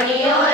Adiós.